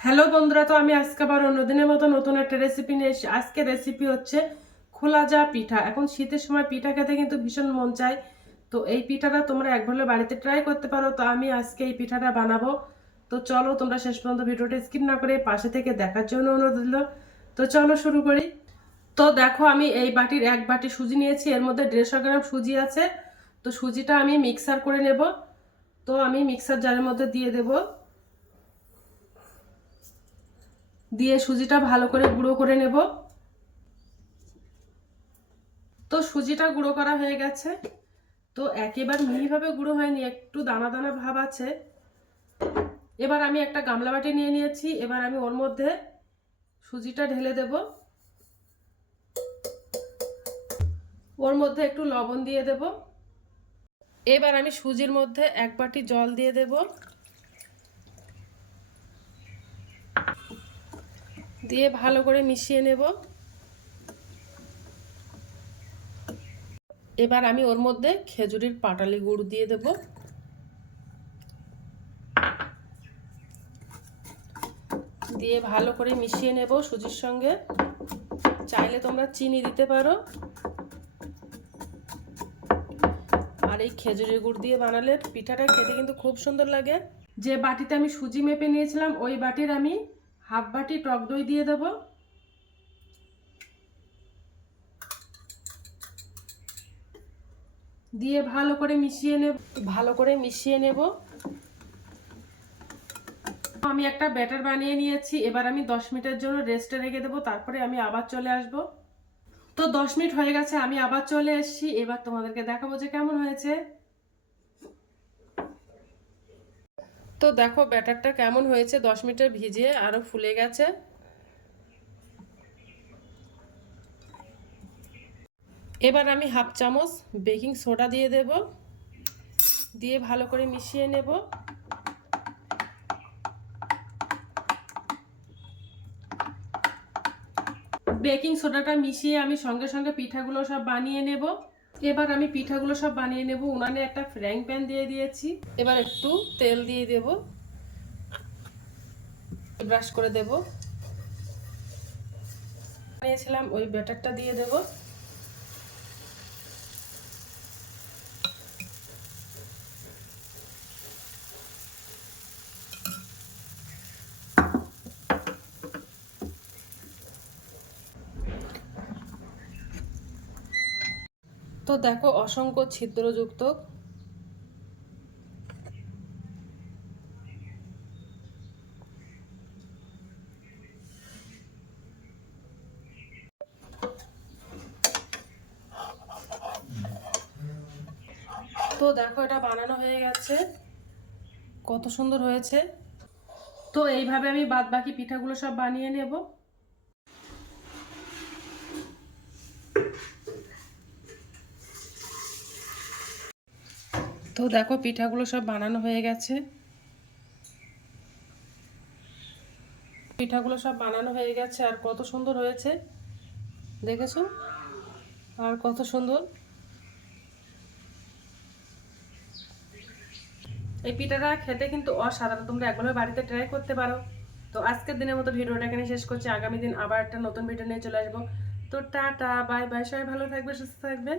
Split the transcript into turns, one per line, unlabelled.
Hello বন্ধুরা, তো আমি আজকে আবার অন্যদিনের মতো নতুন একটা রেসিপি নিয়ে আজকে রেসিপি হচ্ছে খোলা যা পিঠা। এখন শীতের সময় পিঠা খেতে কিন্তু ভীষণ মন চায়। তো এই পিঠাটা তোমরা হলে বাড়িতে ট্রাই করতে পারো। তো আমি আজকে এই পিঠাটা বানাবো। তো চলো তোমরা শেষ পর্যন্ত ভিডিওটা স্কিপ না করে পাশে থেকে দেখার জন্য অনুরোধ দিল তো চলো শুরু করি। তো দেখো, আমি এই বাটির এক বাটি সুজি নিয়েছি। এর মধ্যে দেড়শো গ্রাম সুজি আছে। তো সুজিটা আমি মিক্সার করে নেব। তো আমি মিক্সার জারের মধ্যে দিয়ে দেবো। দিয়ে সুজিটা ভালো করে গুঁড়ো করে নেব। তো সুজিটা গুঁড়ো করা হয়ে গেছে। তো একেবারে মিহিভাবে গুঁড়ো হয়নি, একটু দানা দানা ভাব আছে। এবার আমি একটা গামলা বাটি নিয়ে নিয়েছি, এবার আমি ওর মধ্যে সুজিটা ঢেলে দেব। ওর মধ্যে একটু লবণ দিয়ে দেব। এবার আমি সুজির মধ্যে এক বাটি জল দিয়ে দেবো। দিয়ে ভালো করে মিশিয়ে নেব। এবার আমি ওর মধ্যে খেজুরির পাটালি গুড় দিয়ে দেব। দিয়ে ভালো করে মিশিয়ে নেব সুজির সঙ্গে। চাইলে তোমরা চিনি দিতে পারো। আর এই খেজুরের গুড় দিয়ে বানালে পিঠাটা খেতে কিন্তু খুব সুন্দর লাগে। যে বাটিতে আমি সুজি মেপে নিয়েছিলাম, ওই বাটির আমি হাফ বাটি টক দই দিয়ে দেব। দিয়ে ভালো করে মিশিয়ে নেব। ভালো করে মিশিয়ে নেব। আমি একটা ব্যাটার বানিয়ে নিয়েছি এবার আমি দশ মিনিটের জন্য রেস্টে রেখে দেবো তারপরে আমি আবার চলে আসব। তো দশ মিনিট হয়ে গেছে আমি আবার চলে এসেছি এবার তোমাদেরকে দেখাবো যে কেমন হয়েছে। তো দেখো ব্যাটারটা কেমন হয়েছে? দশ মিনিটের ভিজিয়ে আরও ফুলে গেছে। এবার আমি হাফ চামচ বেকিং সোডা দিয়ে দেব। দিয়ে ভালো করে মিশিয়ে নেব। বেকিং সোডাটা মিশিয়ে আমি সঙ্গে সঙ্গে পিঠাগুলো সব বানিয়ে নেব। এবার আমি পিঠাগুলো সব বানিয়ে নেব। উনানে একটা ফ্রাইং প্যান দিয়ে দিয়েছি। এবার একটু তেল দিয়ে দেব। ব্রাশ করে দেব। নিয়েছিলাম ওই ব্যাটারটা দিয়ে দেব। তো দেখো অসংখ্য ছিদ্রযুক্ত। তো দেখো এটা বানানো হয়ে গেছে। কত সুন্দর হয়েছে। তো এইভাবে আমি বাদ বাকি পিঠাগুলো সব বানিয়ে নেব। তো দেখো পিঠাগুলো সব বানানো হয়ে গেছে। পিঠাগুলো সব বানানো হয়ে গেছে আর কত সুন্দর হয়েছে। দেখেছ? আর কত সুন্দর। এই পিঠাটা খেতে কিন্তু অসাধারণ। তোমরা একবার বাড়িতে ট্রাই করতে পারো। তো আজকের দিনের মতো ভিডিওটা এখানে শেষ করছি। আগামী দিন আবার একটা নতুন ভিডিও নিয়ে চলে আসব। তো টাটা বাই বাই সবাই ভালো থাকবে, সুস্থ থাকবে।